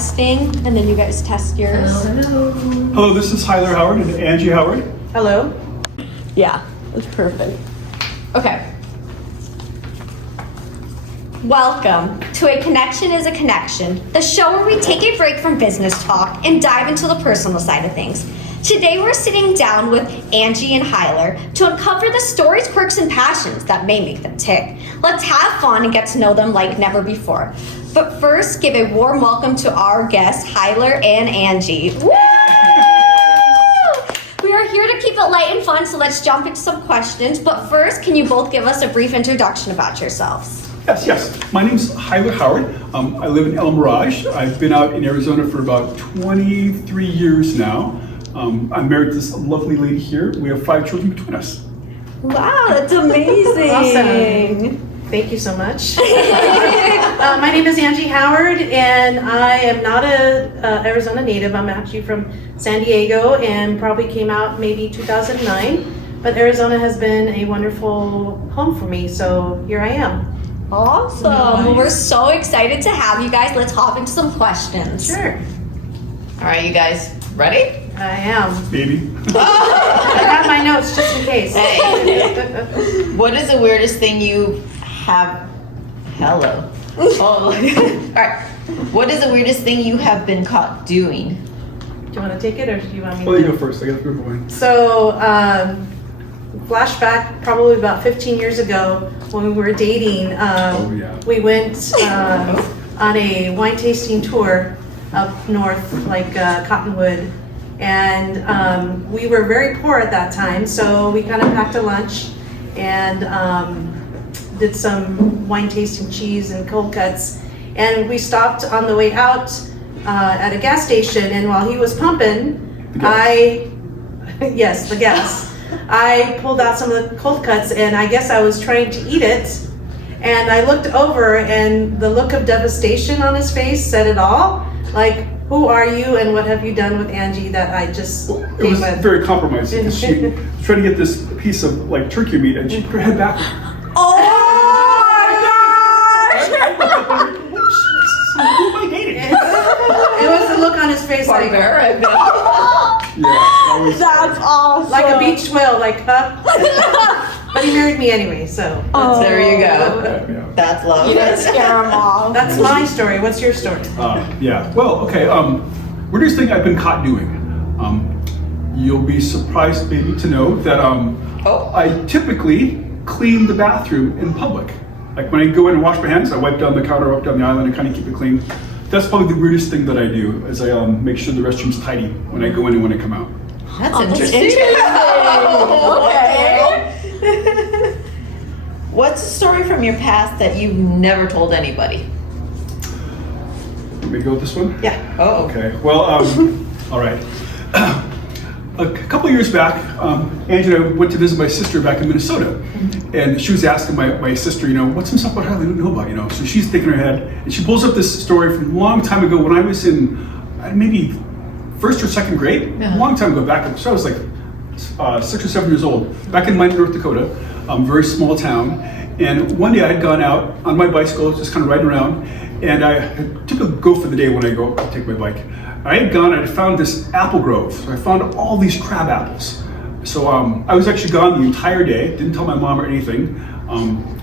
testing, and then you guys test yours. Hello, this is Hyler Howard and Angie Howard. Hello. Yeah, that's perfect. Okay. Welcome to A Connection is a Connection, the show where we take a break from business talk and dive into the personal side of things. Today we're sitting down with Angie and Hyler to uncover the stories, quirks, and passions that may make them tick. Let's have fun and get to know them like never before. But first, give a warm welcome to our guests, Hyler and Angie. Woo! We are here to keep it light and fun, so let's jump into some questions. But first, can you both give us a brief introduction about yourselves? Yes. My name's Hyler Howard. I live in El Mirage. I've been out in Arizona for about 23 years now. I'm married to this lovely lady here. We have 5 children between us. Wow, that's amazing. Awesome. Thank you so much. My name is Angie Howard, and I am not a Arizona native. I'm actually from San Diego, and probably came out maybe 2009. But Arizona has been a wonderful home for me, so here I am. Awesome. Nice. Well, we're so excited to have you guys. Let's hop into some questions. Sure. All right, you guys ready? I am. Maybe. I got my notes just in case. Hey. What is the weirdest thing you have? Hello. Oh. All right. What is the weirdest thing you have been caught doing? Do you want to take it, or do you want me Well, to? you go first. I got the group going. So, flashback probably about 15 years ago when we were dating. We went on a wine tasting tour up north, like Cottonwood, and we were very poor at that time, so we kind of packed a lunch and did some wine tasting, cheese and cold cuts, and we stopped on the way out at a gas station, and while he was pumping, yes, the gas. I pulled out some of the cold cuts, and I guess I was trying to eat it, and I looked over, and the look of devastation on his face said it all. Like, who are you, and what have you done with Angie that I just It was very compromising because she was trying to get this piece of like turkey meat, and she put her head back. Oh Who am I dating? It was the look on his face, like, Barbaric. That's awesome. like a beach whale, like, huh? But he married me anyway, so There you go. Yeah. That's love. You didn't scare them off. that's my story. What's your story? Yeah. Well, okay. Weirdest thing I've been caught doing. You'll be surprised maybe to know that I typically clean the bathroom in public. Like when I go in and wash my hands, I wipe down the counter, wipe down the island, and kind of keep it clean. That's probably the weirdest thing that I do, is I make sure the restroom's tidy when I go in and when I come out. That's That's interesting. Okay. What's a story from your past that you've never told anybody? Let me go with this one? Yeah. Oh. Okay. Well, all right. A couple of years back, Angie and I went to visit my sister back in Minnesota, and she was asking my sister, what's some stuff about Hyler I don't know about, So she's thinking in her head, and she pulls up this story from a long time ago when I was in maybe 1st or 2nd grade, a long time ago back. So I was like 6 or 7 years old, back in Minot, North Dakota, very small town. And one day I had gone out on my bicycle, just kind of riding around, and I typically go for the day when I go take my bike. I had gone and I found this apple grove. So I found all these crab apples. So I was actually gone the entire day, didn't tell my mom or anything.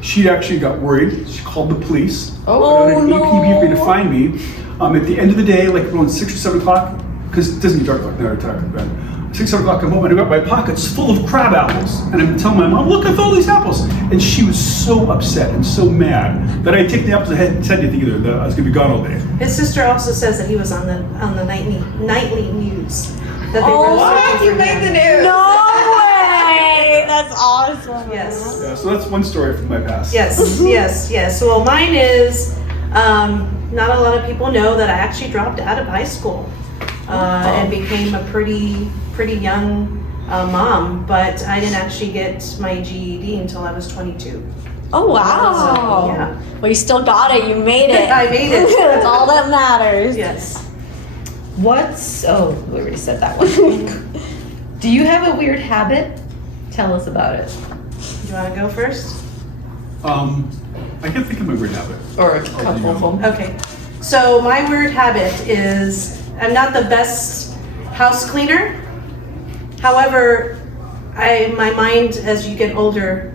She actually got worried. She called the police. Oh, Got an no. APB to find me. At the end of the day, like around 6 or 7 o'clock, because it doesn't get dark like now, but 6, 7 o'clock, I come home and I got my pockets full of crab apples. And I'm telling my mom, look, I found all these apples. And she was so upset and so mad that I didn't take the apples and said anything either, that I was gonna be gone all day. His sister also says that he was on the nightly news. That they Oh, were What? searching You for made him. the news. No way. That's awesome. Yes. Yeah, so that's one story from my past. Yes. Well, mine is not a lot of people know that I actually dropped out of high school and became a pretty young mom, but I didn't actually get my GED until I was 22. Oh, wow. So, yeah. Well, you still got it. You made it. I made it. That's all that matters. Yes. We already said that one. Do you have a weird habit? Tell us about it. Do you want to go first? I can't think of my weird habit. Or a couple of them. Okay. So my weird habit is I'm not the best house cleaner. However, my mind, as you get older,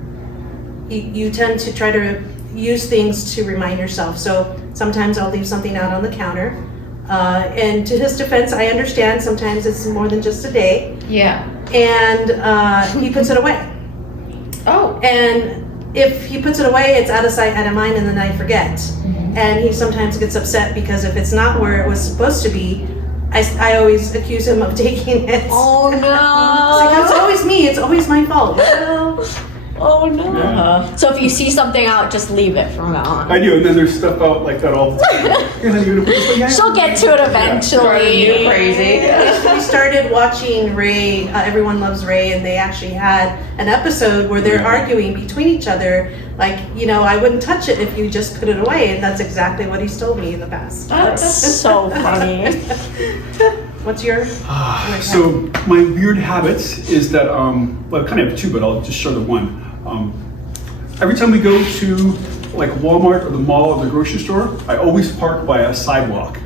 you tend to try to use things to remind yourself. So sometimes I'll leave something out on the counter. And to his defense, I understand sometimes it's more than just a day. Yeah. And he puts it away. Oh. And if he puts it away, it's out of sight, out of mind, and then I forget. And he sometimes gets upset because if it's not where it was supposed to be, I always accuse him of taking it. Oh It's like, it's always me, it's always my fault. Oh no. Yeah. So if you see something out, just leave it from now on. I do, and then there's stuff out like that all the time. And then you're gonna put this, yeah. She'll get to it eventually. You're crazy. We started watching Ray, Everyone Loves Ray, and they actually had an episode where they're arguing between each other. Like, I wouldn't touch it if you just put it away, and that's exactly what he's told me in the past. That's so funny. What's your? So my weird habits is that, well, I kind of have two, but I'll just show the one. Every time we go to like Walmart or the mall or the grocery store, I always park by a sidewalk.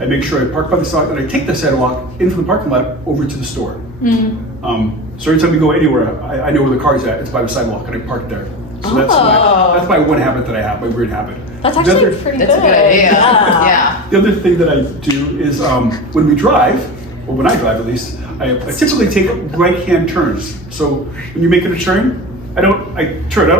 I make sure I park by the sidewalk and I take the sidewalk in from the parking lot over to the store. So every time we go anywhere, I know where the car's at. It's by the sidewalk and I park there. So that's my one habit that I have, my weird habit. That's actually pretty good. That's a good idea. Yeah. The other thing that I do is when we drive, or when I drive at least, I typically take right-hand turns. So when you're making a turn, I don't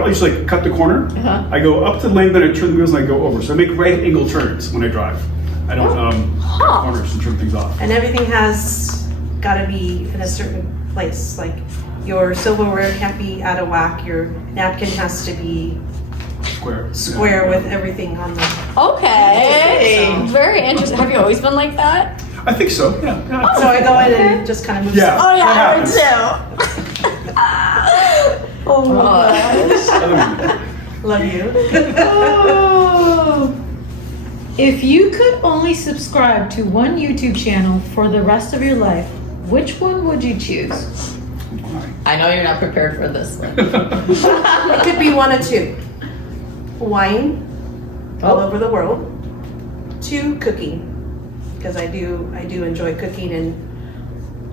just like cut the corner. I go up to the lane, then I turn the wheels and I go over. So I make right angle turns when I drive. I don't cut corners and turn things off. And everything has got to be in a certain place. Like your silverware can't be out of whack. Your napkin has to be square with everything on the. Okay. Very interesting. Have you always been like that? I think so. Yeah. So I go in and just kind of move. Yeah. Oh yeah, that I would too. Oh my gosh. Love you. Oh. If you could only subscribe to one YouTube channel for the rest of your life, which one would you choose? I know you're not prepared for this one. It could be one of two. Wine, all over the world. 2, cooking, because I do enjoy cooking, and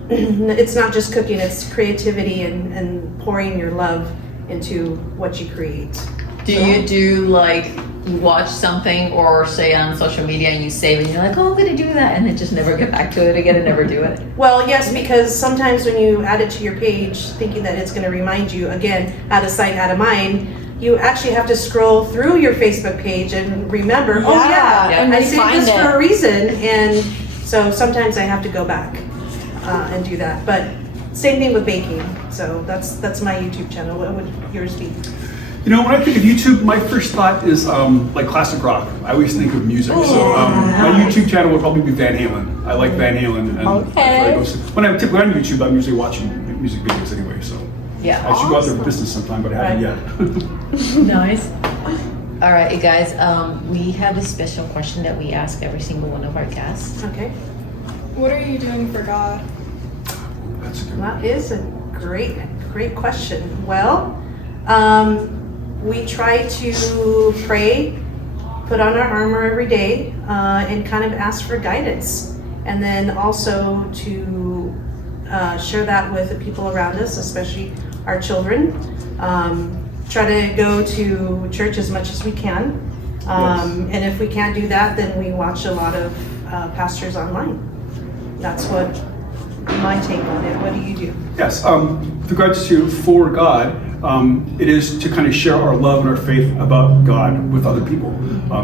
it's not just cooking, it's creativity and pouring your love into what you create. Do you do like you watch something or say on social media and you save it and you're like, oh, I'm gonna do that, and then just never get back to it again and never do it? Well, yes, because sometimes when you add it to your page thinking that it's going to remind you, again, out of sight, out of mind, you actually have to scroll through your Facebook page and remember, and I then saved find this it. for a reason. And so sometimes I have to go back and do that. But same thing with baking. So that's my YouTube channel. What would yours be? When I think of YouTube, my first thought is like classic rock. I always think of music. So my YouTube channel would probably be Van Halen. I like Van Halen. And when I'm typically on YouTube, I'm usually watching music videos anyway. So Yeah. I should go out there for business sometime, but I haven't yet. Nice. All right, you guys, we have a special question that we ask every single one of our guests. Okay. What are you doing for God? That's a good one. That is a great question. Well, we try to pray, put on our armor every day, and kind of ask for guidance. And then also to share that with the people around us, especially our children. Try to go to church as much as we can. And if we can't do that, then we watch a lot of pastors online. That's what my take on it. What do you do? Yes, with regards to for God, it is to kind of share our love and our faith about God with other people.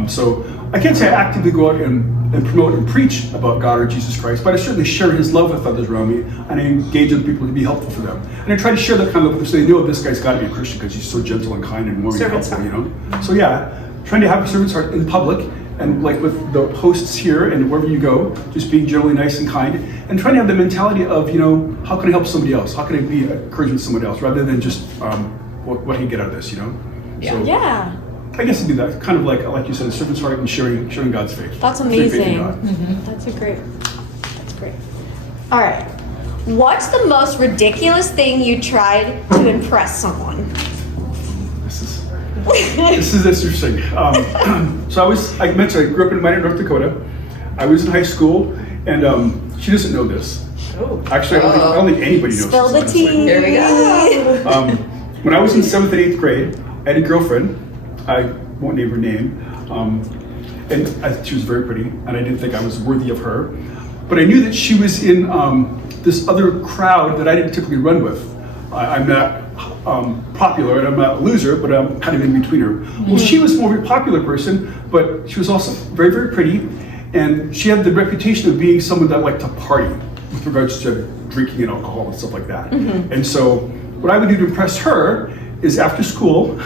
So I can't say I actively go out and promote and preach about God or Jesus Christ, but I certainly share His love with others around me, and I engage with people to be helpful for them. And I try to share that kind of love so they know this guy's got to be a Christian because he's so gentle and kind and warm and helpful, So yeah, trying to have a servant's heart in public, and like with the hosts here and wherever you go, just being generally nice and kind, and trying to have the mentality of, how can I help somebody else? How can I be encouraging to someone else, rather than just what can you get out of this, Yeah. So, Yeah. I guess it'd be that kind of like you said, a servant's heart and sharing God's faith. That's Faith in amazing. God. That's great. All right. What's the most ridiculous thing you tried to impress someone? This is This is interesting. So I mentioned I grew up in Minot, North Dakota. I was in high school, and she doesn't know this. Oh. Actually, I don't think anybody knows. Spill the this, tea. honestly. Here we go. When I was in 7th and 8th grade, I had a girlfriend. I won't name her name. And she was very pretty, and I didn't think I was worthy of her. But I knew that she was in this other crowd that I didn't typically run with. I'm not popular and I'm not a loser, but I'm kind of in between her. Well, she was more of a popular person, but she was also very, very pretty. And she had the reputation of being someone that liked to party with regards to drinking and alcohol and stuff like that. And so what I would do to impress her is after school,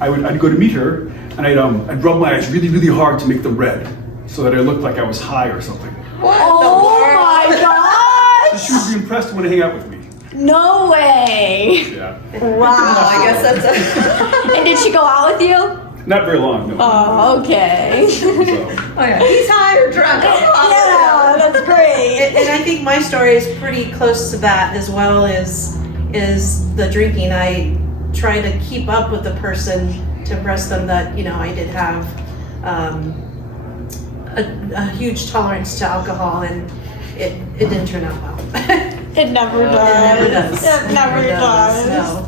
I'd go to meet her, and I'd rub my eyes really, really hard to make them red so that I looked like I was high or something. Oh my So gosh! she would be impressed and want to hang out with me. No way! Yeah. Wow. I guess that's And did she go out with you? Not very long, no. Oh, okay. So, he's high or drunk. Yeah, that's great. And I think my story is pretty close to that, as well as the drinking. I try to keep up with the person to impress them that, I did have a huge tolerance to alcohol, and it didn't turn out well. It never It does. never does. It never does. No.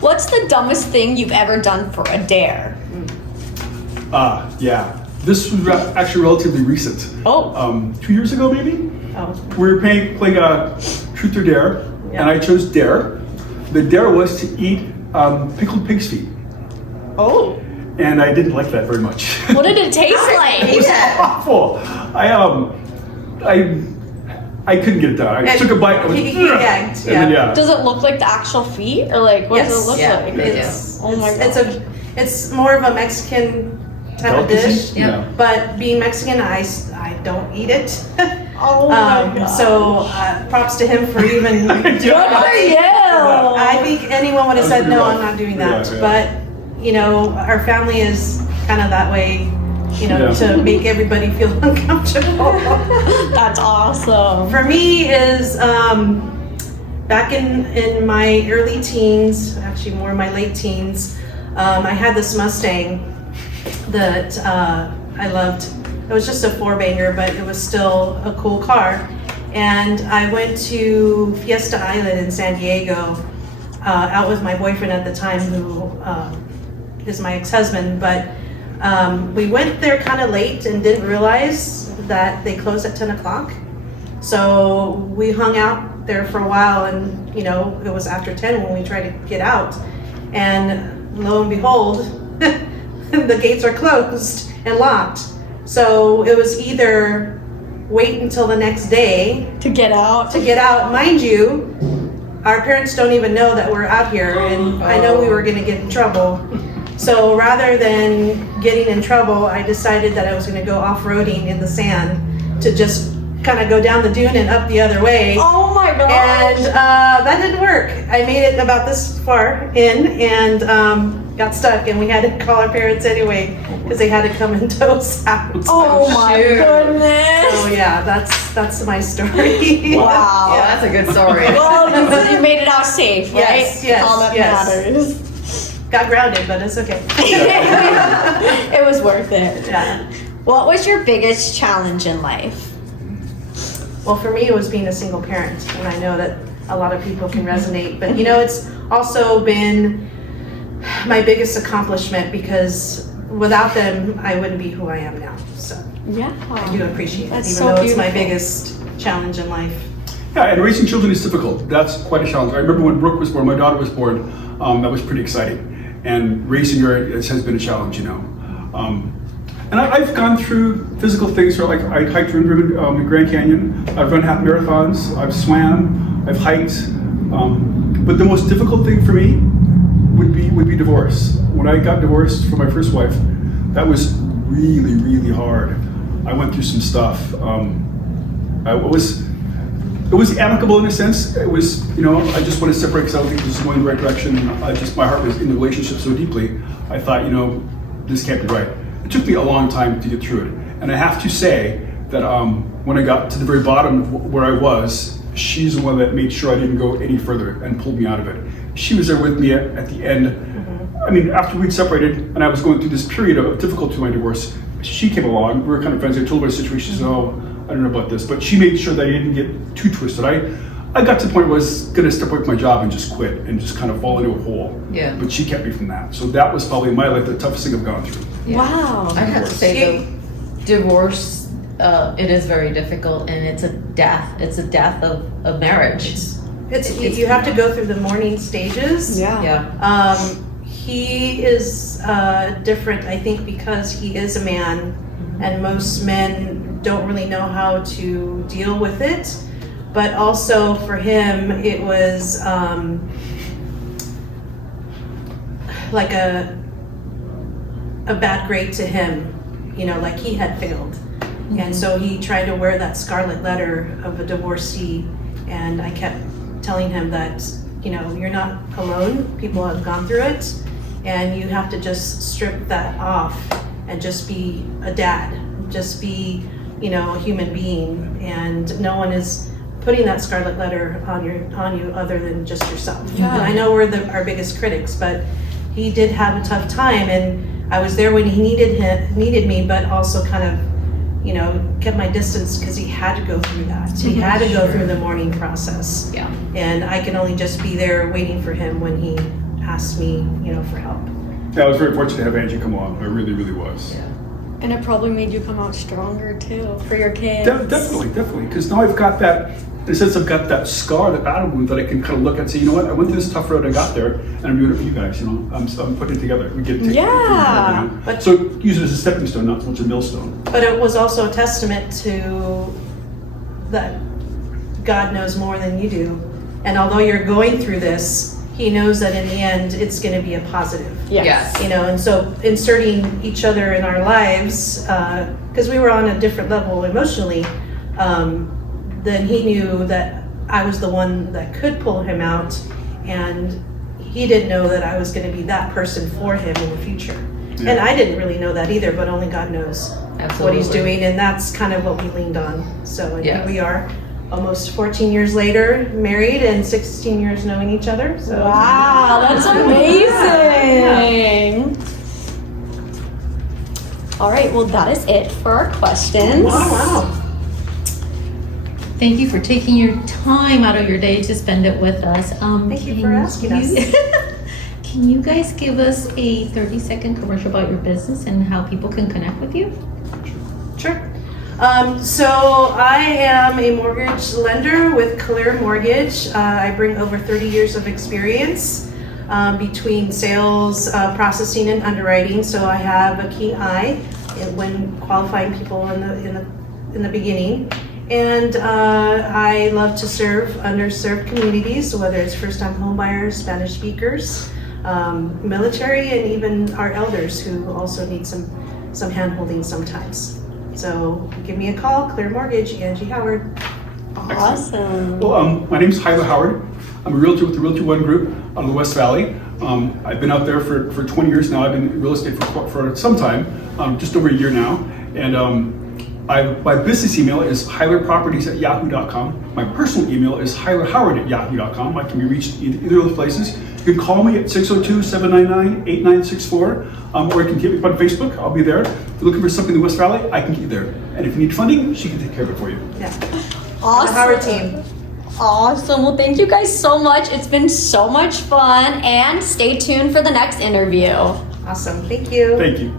What's the dumbest thing you've ever done for a dare? yeah. This was actually relatively recent. Oh. 2 years ago, maybe? Oh. We were playing Truth or Dare, Yeah. and I chose Dare. The dare was to eat pickled pig's feet, Oh. and I didn't like that very much. What did it taste like? It was awful. I couldn't get it done. I took a bite. I was, He gagged, and then, yeah. yeah. Does it look like the actual feet, or like what does it look Yeah. like? It's, Oh my it's more of a Mexican type of Delicacy? dish. Yeah. But being Mexican, I don't eat it. Oh my god. So props to him for even doing Good for it. you. I think anyone would have said, no, I'm not doing that. Yeah, yeah. But, our family is kind of that way, Yeah. to make everybody feel uncomfortable. That's awesome. For me is back in my early teens, actually more my late teens, I had this Mustang that I loved. It was just a four-banger, but it was still a cool car. And I went to Fiesta Island in San Diego, out with my boyfriend at the time, who is my ex-husband. But we went there kind of late and didn't realize that they closed at 10 o'clock. So we hung out there for a while, and it was after 10 when we tried to get out. And lo and behold, the gates are closed and locked. So it was either wait until the next day To get out. to get out. Mind you, our parents don't even know that we're out here, and I know we were gonna get in trouble. So rather than getting in trouble, I decided that I was gonna go off-roading in the sand to just kind of go down the dune and up the other way. Oh my god. And that didn't work. I made it about this far in and got stuck, and we had to call our parents anyway because they had to come and tow us out. Oh my goodness. So yeah, that's my story. Wow. Yeah, that's a good story. Well, you made it out safe, right? Yes, All that yes. matters. Got grounded, but it's okay. It was worth it. Yeah. What was your biggest challenge in life? Well, for me, it was being a single parent, and I know that a lot of people can resonate. But it's also been my biggest accomplishment, because without them, I wouldn't be who I am now. So Yeah. I do appreciate it, That's even so though it's my beautiful. biggest challenge in life. Yeah, and raising children is difficult. That's quite a challenge. I remember when Brooke was born, my daughter was born, that was pretty exciting. And raising her has been a challenge, And I've gone through physical things, like I hiked and driven the Grand Canyon, I've run half marathons, I've swam, I've hiked. But the most difficult thing for me would be divorce. When I got divorced from my first wife, that was really, really hard. I went through some stuff. It was amicable in a sense. It was, I just want to separate because I don't think this is going in the right direction. My heart was in the relationship so deeply. I thought, this can't be right. It took me a long time to get through it. And I have to say that when I got to the very bottom of where I was, she's the one that made sure I didn't go any further and pulled me out of it. She was there with me at the end. I mean, after we'd separated and I was going through this period of difficulty in my divorce, she came along. We were kind of friends. I told her my situation. She said, "Oh, I don't know about this," but she made sure that I didn't get too twisted. I got to the point where I was going to step away from my job and just quit and just kind of fall into a hole. Yeah. But she kept me from that. So that was probably in my life the toughest thing I've gone through. Wow. I have to say, the divorce, it is very difficult, and it's a death. It's a death of marriage. You have to go through the mourning stages. Yeah. Yeah. He is different, I think, because he is a man, and most men don't really know how to deal with it. But also for him, it was like a bad grade to him, like he had failed. And so he tried to wear that scarlet letter of a divorcee, and I kept telling him that, you're not alone, people have gone through it, and you have to just strip that off and just be a dad, just be, a human being, and no one is putting that scarlet letter on you other than just yourself. Yeah. And I know we're our biggest critics, but he did have a tough time, and I was there when he needed me, but also kind of, kept my distance because he had to go through that. He had to go through the mourning process. Yeah. And I could only just be there waiting for him when he asked me, for help. Yeah, I was very fortunate to have Angie come along. I really, really was. Yeah. And it probably made you come out stronger too for your kids. Definitely. Because now I've got that, in a sense, I've got that scar, that battle wound that I can kind of look at and say, you know what, I went through this tough road, I got there, and I'm doing it for you guys, I'm putting it together. We get to Yeah. But- So use it as a stepping stone, not so much a millstone. But it was also a testament to that God knows more than you do. And although you're going through this, he knows that in the end, it's going to be a positive. Yes. And so inserting each other in our lives, because we were on a different level emotionally, then he knew that I was the one that could pull him out, and he didn't know that I was going to be that person for him in the future. Yeah. And I didn't really know that either, but only God knows what he's Absolutely. doing, and that's kind of what we leaned on. So and Yes. here we are, almost 14 years later, married, and 16 years knowing each other. So Wow, that's amazing. All right, well, that is it for our questions. Wow. Thank you for taking your time out of your day to spend it with us. Thank you for asking us. Can you guys give us a 30-second commercial about your business and how people can connect with you? Sure. So I am a mortgage lender with Clear Mortgage. I bring over 30 years of experience between sales, processing, and underwriting. So I have a keen eye when qualifying people in the beginning. And I love to serve underserved communities, whether it's first-time homebuyers, Spanish speakers, military, and even our elders who also need some hand-holding sometimes. So give me a call, Clear Mortgage, Angie Howard. Awesome. Well, my name's Hyler Howard. I'm a realtor with the Realty One Group out of the West Valley. I've been out there for 20 years now. I've been in real estate for some time, just over a year now. And my business email is hylerproperties@yahoo.com. My personal email is hylerhoward@yahoo.com. I can be reached either of those places. You can call me at 602-799-8964, or you can hit me up on Facebook. I'll be there. If you're looking for something in the West Valley, I can get you there. And if you need funding, she can take care of it for you. Yeah. Awesome. The Howard team. Awesome. Well, thank you guys so much. It's been so much fun, and stay tuned for the next interview. Awesome. Thank you. Thank you.